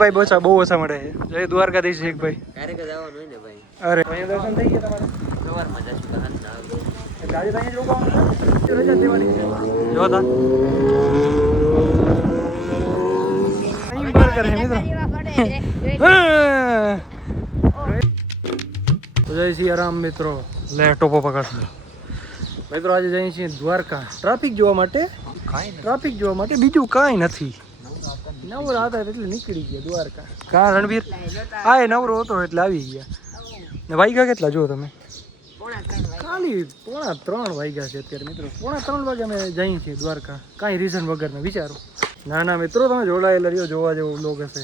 ભાઈ બહુ ઓછા મળે છે. જય દ્વારકાધીશ એક ભાઈ. ક્યારેક જવાનું હોય ને ભાઈ. અરે અહીંયા દર્શન થઈ ગયા તમારે? સવારમાં જશું તો હાથ ના આવે. એટલે આજે તો અહીંયા જ રોકાવાનું છે. રજા દેવાની છે. જો તા અહીં બર કરે મિત્રો. જય સિયારામ મિત્રો. લે ટોપો પકડ મિત્રો. આજે જઈએ છીએ દ્વારકા ટ્રાફિક જોવા માટે. બીજું કાંઈ નથી. નવરા હતા એટલે નીકળી ગયા દ્વારકા. કા રણવીર? હા એ નવરો હતો એટલે આવી ગયા. ને વાગ્યા કેટલા જો તમે? ખાલી 2:45 વાગ્યા છે અત્યારે મિત્રો. 2:45 વાગે અમે જઈએ છીએ દ્વારકા. કાંઈ રીઝન વગરના વિચારો. ના મિત્રો તમે જોડાયેલા રહ્યો. જોવા જેવો વ્લોગ હશે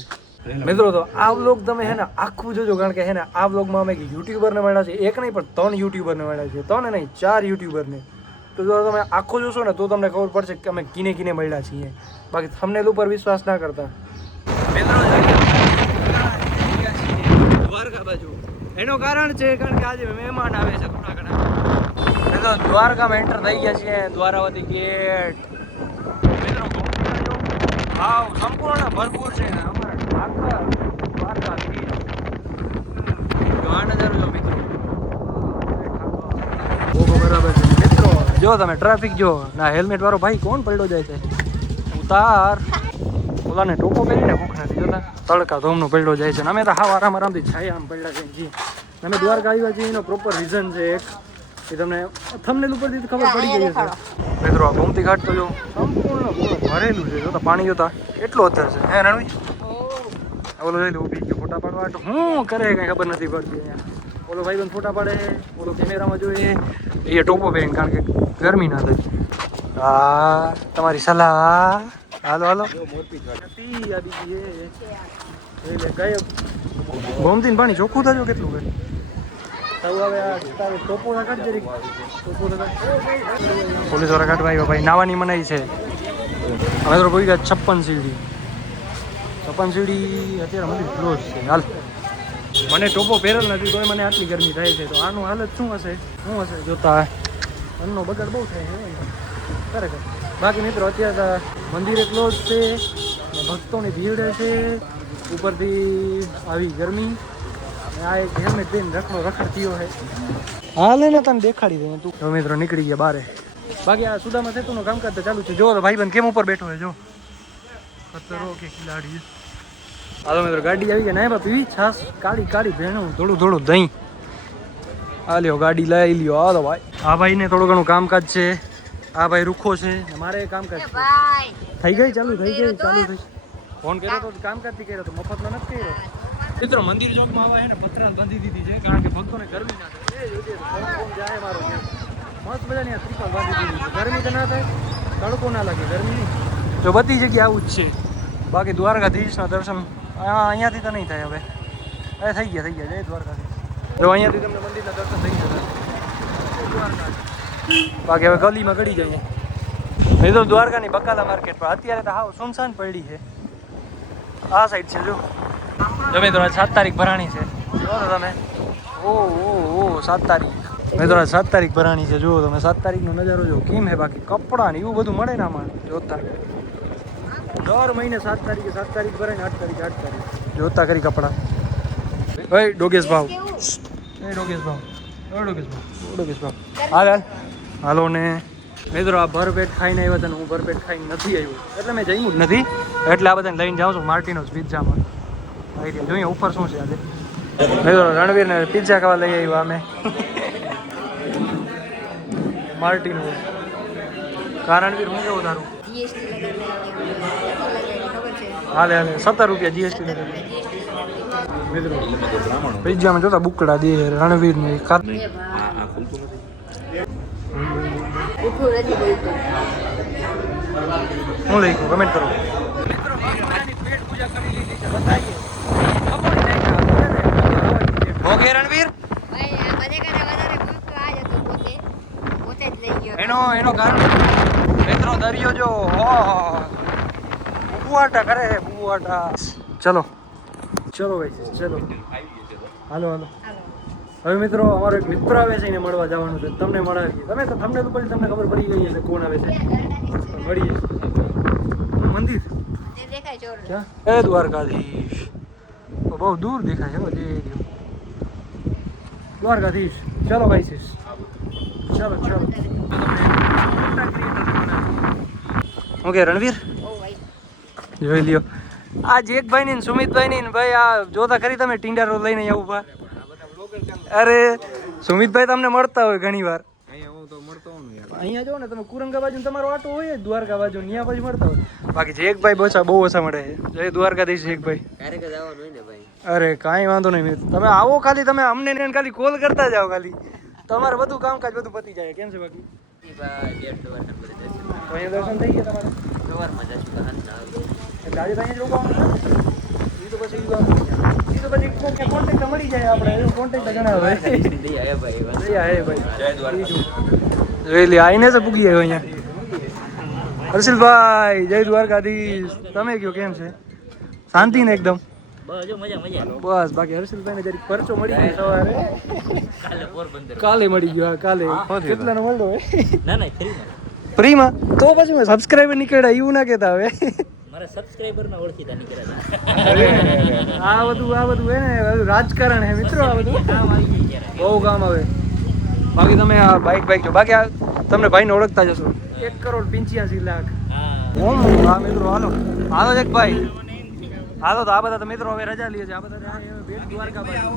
મિત્રો. તો આ વ્લોગ તમે હે ને આખું જોજો. કારણ કે હે ને આ વ્લોગમાં અમે યુટ્યુબરને મળ્યા છે. એક નહીં પણ 3 યુટ્યુબરને મળ્યા છે. 3 નહીં 4 યુટ્યુબરને. તો જો તમે આખો જોશો ને તો તમને ખબર પડશે કે અમે કિને મળ્યા છીએ. બાકી થંબનેલ ઉપર વિશ્વાસ ના કરતા મિત્રો. દ્વારકા બાજુ એનું કારણ છે કારણ કે આજે મહેમાન આવે છે થોડા ઘણા. તો દ્વારકામાં એન્ટર થઈ ગયા છીએ. દ્વારાવતી ગેટ મિત્રો હા સંપૂર્ણ ભરપૂર છે. અમારા આખા દ્વારકા આ નજારો જો મિત્રો. બરાબર છે મિત્રો. જો તમે ટ્રાફિક જો ના હેલ્મેટ વાળો ભાઈ કોણ પડ્યો જાય છે. ઉતાર ઓલાને ટોપો પહેરીને ભૂખ નથી જોતા. તડકા ધોમનો પડ્યો જાય છે. અમે તો હાવ આરામથી છાયા આમ પડ્યા છે જી. અમે દ્વારકા આવ્યા છીએ એનો પ્રોપર રીઝન છે એક. એ તમને થંબનેલ ઉપરથી ખબર પડી ગઈ છે મિત્રો. આ ગોમતી ઘાટ તો જો સંપૂર્ણ ભરેલું છે. જોતા પાણી જોતા એટલો અત્યારે છે. હે રણવી ઓલો જોઈ લો ઊભી ગયો ફોટા પાડવા. તો શું કરે કઈ ખબર નથી પડતી અહીંયા. ઓલો ભાઈ બંધ ફોટા પાડે. ઓલો કેમેરામાં જોઈએ એ ટોપો પહેરીને કારણ કે ગરમી ના થાય. હા તમારી સલાહ. હાલો ગોમતી પાણી ચોખ્ખું થજો કેટલું કરે. પોલીસ વાળા કાઢવા ભાઈ નાવાની મનાઈ છે. હવે તો કોઈ ગયા 56 સીડી અત્યારે મંદિર ક્લોઝ છે. હાલ મને ટોપો પહેરેલ નથી તો મને આટલી ગરમી થાય છે. તો આનું હાલત શું હશે જોતા અન્નનો બગાડ બહુ થાય છે ખરેખર. બાકી મિત્રો અત્યારે મંદિરે ક્લોઝ છે. ભક્તોની ભીડ છે. ઉપરથી આવી ગરમી. આ એક હેલ્મેટ પહેરીને રખડતીઓ છે. હાલે ને તને દેખાડી દે તું. તો મિત્રો નીકળી ગયા બારે. બાકી આ સુદામા સેતુનું કામકાજ તો ચાલુ છે. જો તો ભાઈબંધ કેમ ઉપર બેઠો છે જો. ખતરો કે ખિલાડી. હાલો મિત્રો ગાડી આવી ગયા. ના પીવી છાસ કાળી ભેણું થોડું દહીં. આ લ્યો ગાડી લઈ લ્યો. હાલો ભાઈ. આ ભાઈને થોડું ઘણું કામકાજ છે. આ ભાઈ રૂખો છે. મારે કામકાજ થઈ ગઈ ચાલુ થઈ. ફોન કર્યો તો કામકાજથી કર્યો તો મફતમાં નથી કર્યો મિત્રો. મંદિર ચોકમાં આવા છે ને પતરાન બાંધી દીધી છે કારણ કે ભક્તોને ગરમી ના થાય. જાય મારો મસ્ત મજાની ત્રિપાલ બાંધી દીધી. ગરમી તો ના થાય. તડકો ના લાગે ગરમી નહીં. જો બધી જગ્યાએ આવું જ છે. બાકી દ્વારકાધીશના દર્શન અહીંયાથી તો નહીં થાય. હવે થઈ ગયા જય દ્વારકાધીશ. જો અહીંયાથી તમને મંદિરના દર્શન થઈ જતા. બાકી હવે ગલીમાં ગળી જાય. એ તો દ્વારકાની બકાલા માર્કેટ પર અત્યારે તો હાવ સુનસાન પડી છે. આ સાઈડ છે જો તમે તો 7 તારીખ ભરાણી છે. જો તમે ઓ 7 તારીખ મેં તો 7 તારીખ ભરાણી છે. જુઓ તમે 7 તારીખનો નજારો જો કેમ હે. બાકી કપડાં ને એવું બધું મળે ને આમાં જોતા. દર મહિને 7 તારીખ ભરાય ને 8 તારીખ જોતા કરી કપડાં. ભાઈ ડોગેશ ભાવ હાલો ને મિત્રો. આ ભરપેટ ખાઈને આવ્યા હતા ને હું ભરપેટ ખાઈને નથી આવ્યો એટલે મેં જમ્યું જ નથી. એટલે આ બધાને લઈને જાઉં છું માર્ટિનોઝ પિઝામાં. જોઈએ ઓફર શું છે આજે. મિત્રો રણવીરને પિઝા ખાવા લઈ આવ્યા અમે માર્ટિનોઝ. રણવીર હું કેવું તારું? હાલે 17 રૂપિયા જીએસટી લગાવી. મિત્રો પિઝામાં જોતા બુકડા દે રણવીરને શું લખ્યું કમેન્ટ કરો. ઓકે રણવીર એનો કારણ મિત્રો દરિયો જો બુવાટા કરે છે બુવાટા. ચલો ભાઈ ચલો હાલો. હવે મિત્રો અમારો એક મિત્ર આવે છે એને મળવા જવાનું છે. તમને મળાવી તમે તો તમને તો પછી તમને ખબર પડી ગઈ હશે કોણ આવે છે. મળીએ મંદિર તે દેખાય ચોર ક્યાં એ દ્વારકાધીશ તો બહુ દૂર દેખાય છે બધે દ્વારકાધીશ ચાલો ભાઈ સીસ ચાલો ચાલો ઓકે રણવીર ઓ ભાઈ જોઈ લ્યો આ જેકભાઈ ની સુમિતભાઈ ની ભાઈ આ જોતા ખરી તમે ટિંડારો લઈને આવું ઉભા અરે સુમિતભાઈ તમને મળતા હોય ઘણી વાર અહીંયા જો ને તમે કુરંગા બાજુ તમારો આટો હોય જ દ્વારકા બાજુ ત્યાં પછી મળતા હોય બાકી જેકભાઈ બહુ ઓછા મળે છે જય દ્વારકાધીશ જેકભાઈ ક્યારેક જ આવવાનું હોય ને ભાઈ. અરે કાંઈ વાંધો નહીં મિત્ર. તમે આવો ખાલી તમે અમને ને ખાલી કોલ કરતા જાઓ ખાલી તમારે બધું કામકાજ બધું પતી જાય કેમ છે બાકી ઈ ભાઈ બેટ દર્શન કરી દેશું. તો અહીંયા દર્શન થઈ ગયા તમારે સવારમાં જશું કે સાંજના આવીએ. એટલે આજે તો અહીંયા જ રોકાવાનું એ તો પછી કોન્ટેક્ટ મળી જાય આપણે કોન્ટેક્ટ ઘણા હોય દઈ આયા ભાઈ વાત. હે ભાઈ જોઈ લે આઈને જ પૂગી આવ્યો અહીંયા હર્ષિલભાઈ જય દ્વારકાધીશ તમે કયો કેમ છે શાંતિ ને એકદમ બસ જો મજા મજા. બસ બાકી હર્ષિલભાઈ ને જરીક પરચો મળી ગયો સવારે કાલે પોરબંદર. કાલે મળી ગયો હા, કાલે કેટલાનો મળ્યો હોય ના ના ફ્રી માં. ફ્રીમાં તો પછી સબસ્ક્રાઈબર નીકળ્યા એવું ના કહેતા હવે મારા સબસ્ક્રાઇબર ના ઓળખીતા નીકળ્યા આ બધું હે ને રાજકારણ હે મિત્રો આ બધું કામ આવી જાય ત્યારે. બહુ કામ આવે બાકી તમે આ બાઈક જો બાકી આ તમને ભાઈને ઓળખતા જશો 1,85,00,000 હા હા મિત્રો હાલો એક ભાઈ હાલો તો આ બધા તો મિત્રો હવે રજા લઈએ છે આ બધા બેટ દ્વારકા બાજુ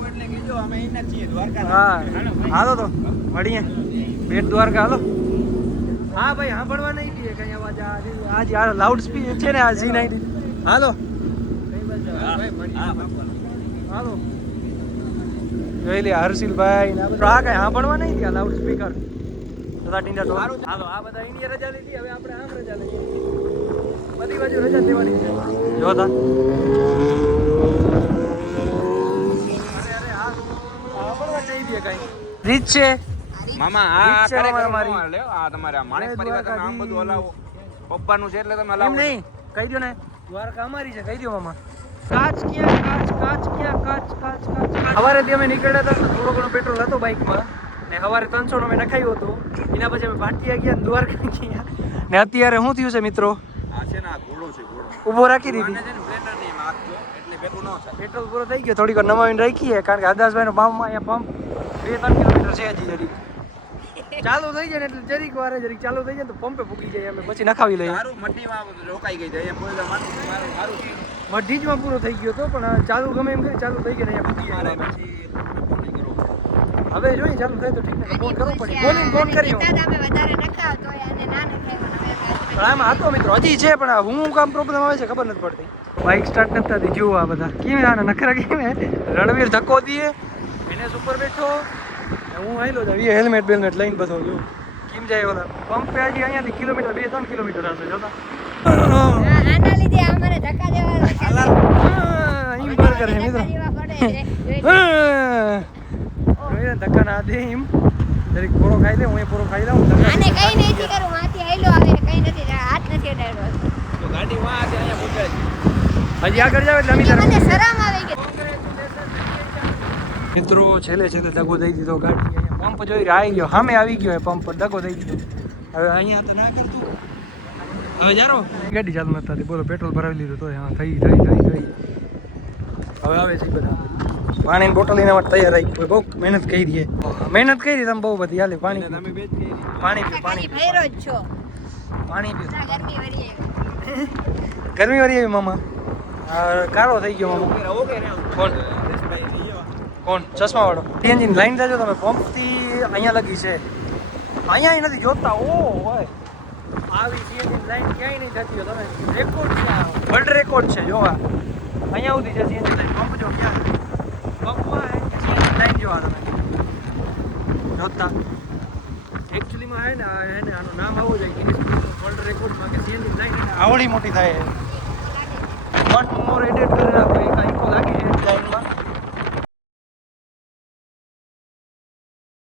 હા હાલો તો મળીએ બેટ દ્વારકા હાલો હા ભાઈ સાંભળવા નહીં દઈએ કઈ અવાજ આજે આ લાઉડ સ્પીકર છે ને આ Z90 હાલો હાલો જોઈ લે હર્ષિલભાઈ ને આ બધા આ કઈ સાંભળવા નહીં દે લાઉડ સ્પીકર બધા ટીંડા તો હાલો આ બધા ઇન્ડિયા રજા લીધી હવે આપણે આમ રજા લઈએ બધી બાજુ રજા દેવાની છે જોતા રીત છે મામા આ કાર્યક્રમ લ્યો આ તમારે આ માણેક પરિવાર તમે આમ બધું હલાવો પપ્પાનું છે એટલે તમે એમ હલાવો નહીં કહી દો ને દ્વારકા અમારી છે કહી દો મામા કાચ ક્યાં સવારેથી અમે નીકળ્યા હતા થોડો ઘણો પેટ્રોલ હતો બાઇકમાં ને સવારે 300 નો મેં નખાયું હતું એના પછી અમે ભાટિયા ગયા ને દ્વારકા ગયા ને અત્યારે શું થયું છે મિત્રો આ છે ને આ ઘોડો છે ઘોડો ઊભો રાખી દીધી આને છે ને બ્લેન્ડર ની એમાં આપજો એટલે ભેગું ન થાય પેટ્રોલ પૂરો થઈ ગયો થોડીક વાર નમાવીને રાખીએ કારણ કે હરદાસભાઈનો પંપમાં અહીંયા પંપ 2-3 કિલોમીટર છે હજી જરીક ચાલુ થઈ જાય ને એટલે જરીક વારે જરીક ચાલુ થઈ જાય તો પંપે ફૂકી જાય અમે પછી નખાવી લઈએ સારું મઠીમાં રોકાઈ ગઈ જાય એમ બોલતા મારું સારું છે મઢીજમાં પૂરો થઈ ગયો તો પણ ચાલુ ગમે એમ કરી ચાલુ થઈ ગયો ને અહીંયા ફૂકી મારે જાય પછી ફોન નહીં કરવો હવે જોઈએ ચાલુ થાય તો ઠીક ને ફોન કરવો પડે બોલીને ફોન કર્યો તમે વધારે નખાવ તો આને ના નખાય પણ આમાં હતો મિત્રો હજી છે પણ આ હું કામ પ્રોબ્લેમ આવે છે ખબર નથી પડતી બાઇક સ્ટાર્ટ નથી થતી જુઓ આ બધા કેમ આને નખરા કેમ રણવીર ધક્કો દઈએ એને ઉપર બેઠો હું આવેલો જ હેલ્મેટ બેલ્મેટ લઈને બધો જો કેમ જાય ઓલા પંપે હજી અહીંયાથી કિલોમીટર 2-3 કિલોમીટર હશે જોતા આના લીધે અમારે ધક્કા દેવા હિમ બર્ગર હે મિત્રો ધક્કા ના દે હિમ જરીક પૂરો ખાઈ લે હું એ પૂરો ખાઈ લઉં આને કઈ નથી કરું માથી આઈલો આવે ને કઈ નથી હાથ નથી અડાડ્યો તો ગાડી માં આજે અહીંયા પહોંચાડી હજી આગળ જાવ એટલે અમી તરફ મને શરમ આવે કે મિત્રો છેલ્લે દગો દઈ દીધો ગાડી અહીંયા પંપ જોઈ આવી ગયો સામે આવી ગયો પંપ પર દગો દઈ દીધો હવે અહીંયા તો ના કરતું હવે જારો ગાડી ચાલુ નથી થતી બોલો પેટ્રોલ ભરાવી લીધું તો હા થઈ હવે આવે છે બધા પાણીની બોટલ એના માટે તૈયાર રાખી બહુ મહેનત કરી છે તમે બહુ બધી હાલે પાણી તમે બે જ કહી પાણી પીઓ ખાલી ભૈરો જ છો પાણી પીઓ ના ગરમી વળી ગરમી વાળી આવી મામા કાળો થઈ ગયો મામા ઓકે ને કોણ કોણ ચશ્મા વાળો સીએનજી લાઈન જાજો તમે પંપ થી અહીંયા લગી છે અહીંયા નથી જોતા ઓ હોય આવી સીએનજી લાઈન ક્યાંય નહીં જતી હોય તમે રેકોર્ડ છે વર્લ્ડ રેકોર્ડ છે જોવા અહીંયા સુધી છે સીએનજી લાઈન પંપ જો ક્યાં પંપમાં સીએનજી લાઈન જોવા તમે જોતા એકચ્યુઅલીમાં હે ને આનું નામ આવું છે ગિનિસ વર્લ્ડ રેકોર્ડમાં કે સીએનજી લાઈન આવડી મોટી થાય વન મોર એડિટ કરી નાખો